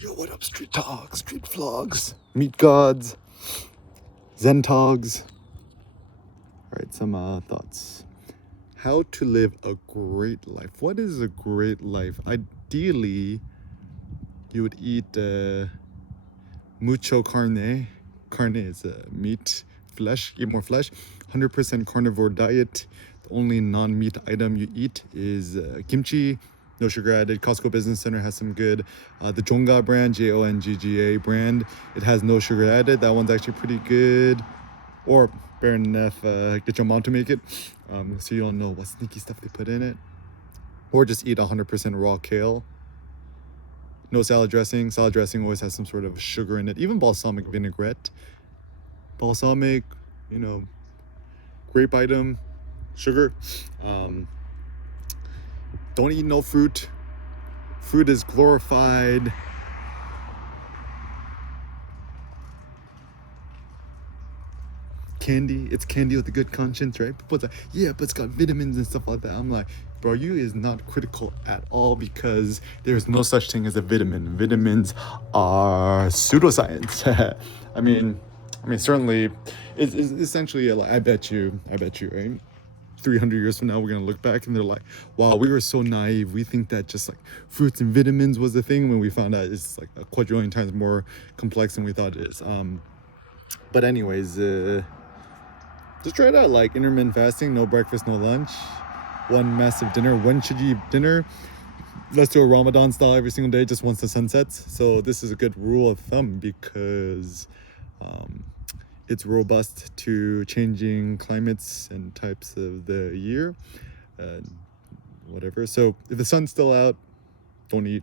Yo, what up, street talk, street vlogs, meet gods, zen togs. All right, some thoughts. How to live a great life. What is a great life? Ideally, you would eat mucho carne. Carne is meat, flesh, eat more flesh. 100% carnivore diet. The only non-meat item you eat is kimchi. No sugar added. Costco Business Center has some good. The Jonga brand, Jongga brand, it has no sugar added. That one's actually pretty good. Or bear enough, get your mom to make it, so you don't know what sneaky stuff they put in it. Or just eat 100% raw kale. No salad dressing. Salad dressing always has some sort of sugar in it. Even balsamic vinaigrette. Balsamic, grape item, sugar. Don't eat no fruit. Fruit is glorified. Candy, it's candy with a good conscience, right? People's like, yeah, but it's got vitamins and stuff like that. I'm like, bro, you is not critical at all, because there's no such thing as a vitamin. Vitamins are pseudoscience. I mean, certainly, it's essentially like, I bet you, right? 300 years from now, we're gonna look back and they're like, wow, we were so naive. We think that just like fruits and vitamins was the thing, when we found out it's like a quadrillion times more complex than we thought it is. But anyways, just try it out, like intermittent fasting, no breakfast, no lunch, one massive dinner. When should you eat dinner? Let's do a Ramadan style every single day, just once the sun sets. So this is a good rule of thumb, because it's robust to changing climates and types of the year, whatever. So if the sun's still out, don't eat.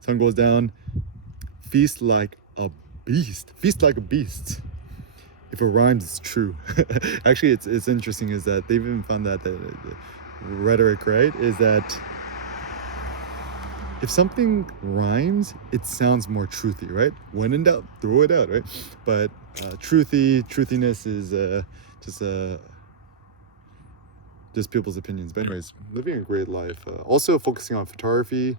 Sun goes down, feast like a beast. Feast like a beast. If it rhymes, it's true. Actually, it's interesting is that they've even found that the rhetoric, right, is that if something rhymes, it sounds more truthy, right? When in doubt, throw it out, right? But truthiness is just people's opinions. But anyways, living a great life. Also focusing on photography.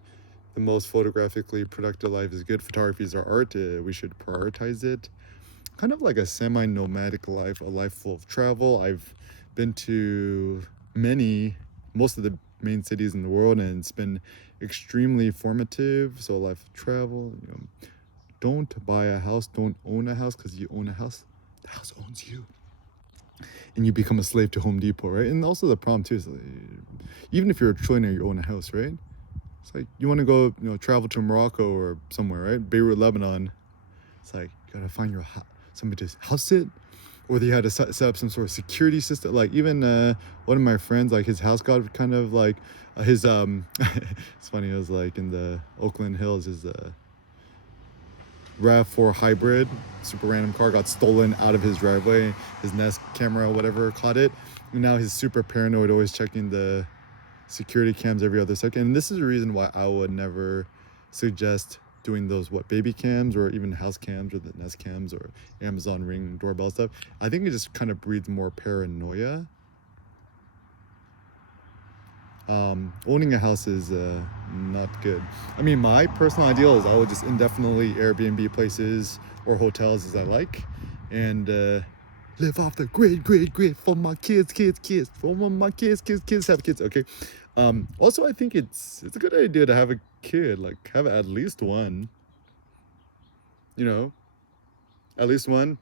The most photographically productive life is good. Photography is our art. We should prioritize it. Kind of like a semi-nomadic life, a life full of travel. I've been to most of the main cities in the world, and it's been extremely formative. So a life of travel. Don't buy a house, don't own a house, because you own a house, the house owns you, and you become a slave to Home Depot, right? And also the problem too is, like, even if you're a trillionaire, you own a house, right? It's like you want to go, travel to Morocco or somewhere, right? Beirut, Lebanon. It's like you gotta find somebody to house it, or they had to set up some sort of security system. Like even one of my friends, like his house got kind of like his it's funny, it was like in the Oakland Hills, his RAV4 hybrid, super random car, got stolen out of his driveway. His Nest camera or whatever caught it, and now he's super paranoid, always checking the security cams every other second. And this is the reason why I would never suggest doing those baby cams, or even house cams, or the Nest cams, or Amazon Ring doorbell stuff. I think it just kind of breeds more paranoia. Owning a house is not good. I mean, my personal ideal is I would just indefinitely Airbnb places or hotels as I like, and live off the great for my kids, for my kids have kids. Okay. Also, I think it's a good idea to have a kid, like have at least one. At least one.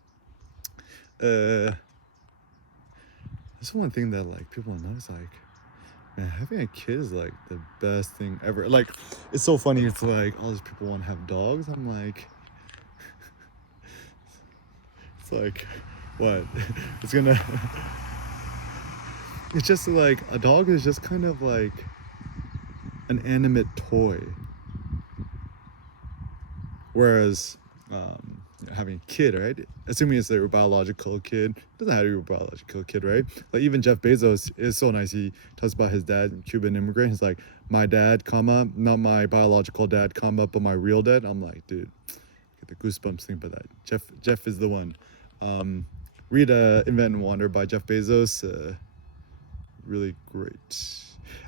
That's one thing that like people know is like, man, having a kid is like the best thing ever. Like, it's so funny. It's like all these people want to have dogs. I'm like, it's like, what? It's gonna. It's just like a dog is just kind of like an animate toy. Whereas having a kid, right? Assuming it's your biological kid, doesn't have to be your biological kid, right? Like even Jeff Bezos is so nice. He talks about his dad, Cuban immigrant. He's like, my dad, comma, not my biological dad, comma, but my real dad. I'm like, dude, get the goosebumps thinking about that. Jeff is the one. Read Invent and Wander by Jeff Bezos. Really great.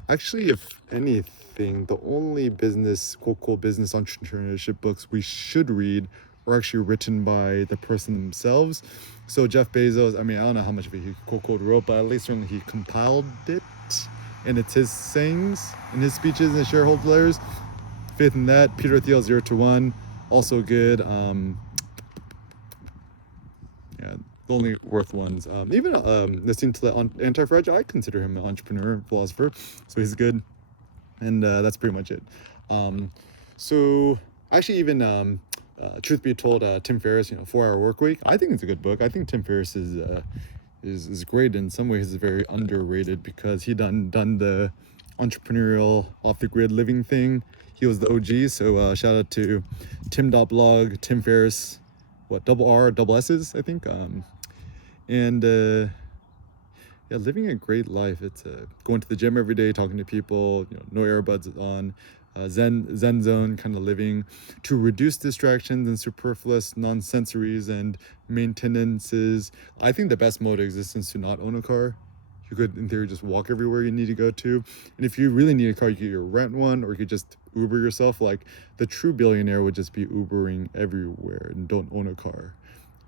Actually, if anything, the only business, quote, business entrepreneurship books we should read are actually written by the person themselves. So Jeff Bezos, I mean, I don't know how much of it he quote wrote, but at least certainly he compiled it, and it's his sayings and his speeches and his shareholder letters. Faith in that. Peter Thiel, 0 to 1, also good. Yeah, the only worth ones. Even listening to the Anti-Fragile, I consider him an entrepreneur, philosopher, so he's good. And that's pretty much it. So actually, even truth be told, Tim Ferriss, 4 Hour Work Week, I think it's a good book. I think Tim Ferriss is great. In some ways, is very underrated because he done the entrepreneurial off the grid living thing. He was the OG. So shout out to Tim.blog, Tim Ferriss, double R, double S's, I think. And yeah, living a great life. It's going to the gym every day, talking to people, no earbuds on, zen zone kind of living, to reduce distractions and superfluous non-sensories and maintenances. I think the best mode of existence is to not own a car. You could, in theory, just walk everywhere you need to go to. And if you really need a car, you could either rent one or you could just Uber yourself. Like the true billionaire would just be Ubering everywhere and don't own a car.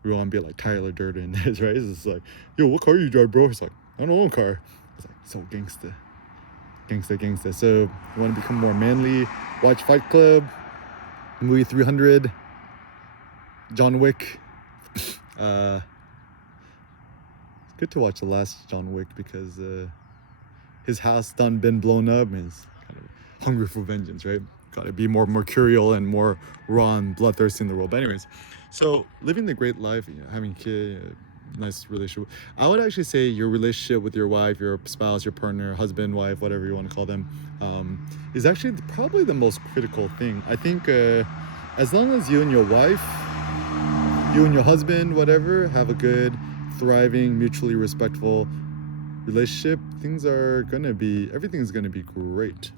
We want to be like Tyler Durden is, right? It's just like, yo, what car you drive, bro? He's like, I don't own a car. It's like, so gangsta. So you want to become more manly, watch Fight Club, movie 300, John Wick. It's good to watch the last John Wick because his house been blown up and he's kind of hungry for vengeance, right? Got to be more mercurial and more raw and bloodthirsty in the world. But anyways, so living the great life, having a kid, nice relationship. I would actually say your relationship with your wife, your spouse, your partner, husband, wife, whatever you want to call them, is actually probably the most critical thing. I think as long as you and your wife, you and your husband, whatever, have a good, thriving, mutually respectful relationship, everything's gonna be great.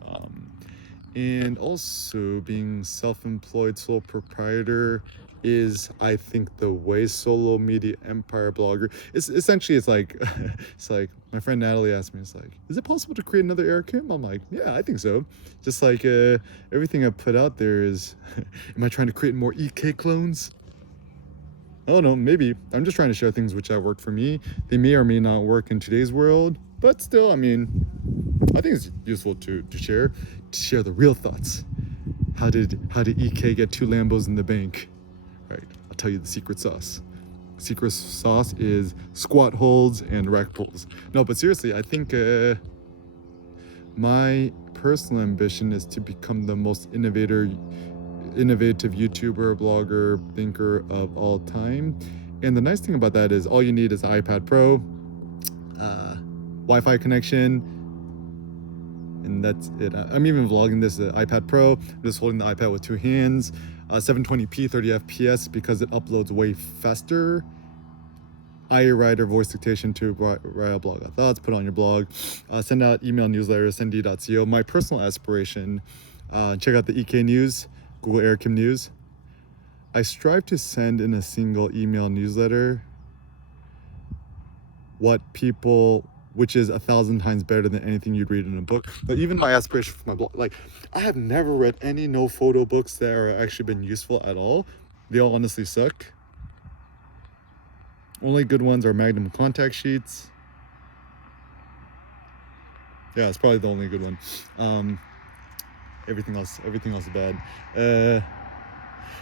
And also being self-employed sole proprietor is, I think, the way. Solo media empire blogger. It's like my friend Natalie asked me, it's like, is it possible to create another Eric Kim? I'm like, yeah, I think so. Just like everything I put out there is, am I trying to create more EK clones? I don't know, maybe. I'm just trying to share things which have worked for me. They may or may not work in today's world, but still, I mean, I think it's useful to share the real thoughts. How did EK get 2 Lambos in the bank? Right, I'll tell you the secret sauce. Secret sauce is squat holds and rack pulls. No, but seriously, I think my personal ambition is to become the most innovative YouTuber, blogger, thinker of all time. And the nice thing about that is all you need is an iPad Pro, Wi-Fi connection, and that's it. I'm even vlogging this iPad Pro. I'm just holding the iPad with 2 hands. 720p, 30 FPS because it uploads way faster. iWriter voice dictation to write a blog thoughts, put on your blog, send out email newsletters, send.co. My personal aspiration, check out the EK News, Google Eric Kim News. I strive to send in a single email newsletter which is 1,000 times better than anything you'd read in a book. But even my aspiration for my blog, like, I have never read any no photo books that are actually been useful at all. They all honestly suck. Only good ones are Magnum contact sheets. Yeah, it's probably the only good one. Everything else is bad.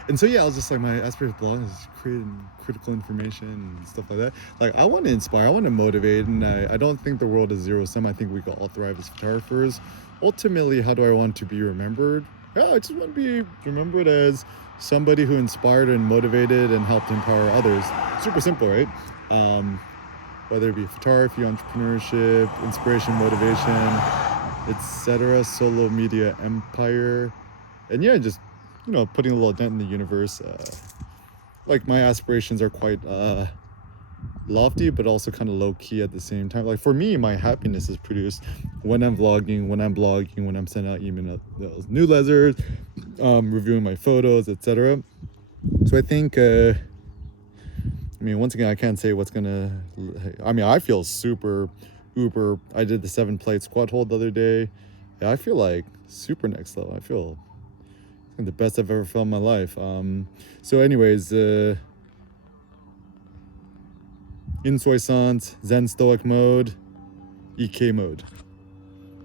And so, yeah, I was just like, my aspiration blog is creating critical information and stuff like that. Like, I want to inspire, I want to motivate, and I don't think the world is zero sum. I think we can all thrive as photographers. Ultimately, how do I want to be remembered? Yeah, I just want to be remembered as somebody who inspired and motivated and helped empower others. Super simple, right? Whether it be photography, entrepreneurship, inspiration, motivation, etc., solo media empire, and yeah, just putting a little dent in the universe. Like, my aspirations are quite lofty, but also kind of low-key at the same time. Like, for me, my happiness is produced when I'm vlogging, when I'm blogging, when I'm sending out email newsletters, reviewing my photos, etc. So I think, once again, I can't say what's gonna, I feel super uber. I did the 7-plate squat hold the other day. Yeah, I feel like super next level. I feel the best I've ever felt in my life. So anyways, Insouciant, Zen Stoic mode, EK mode.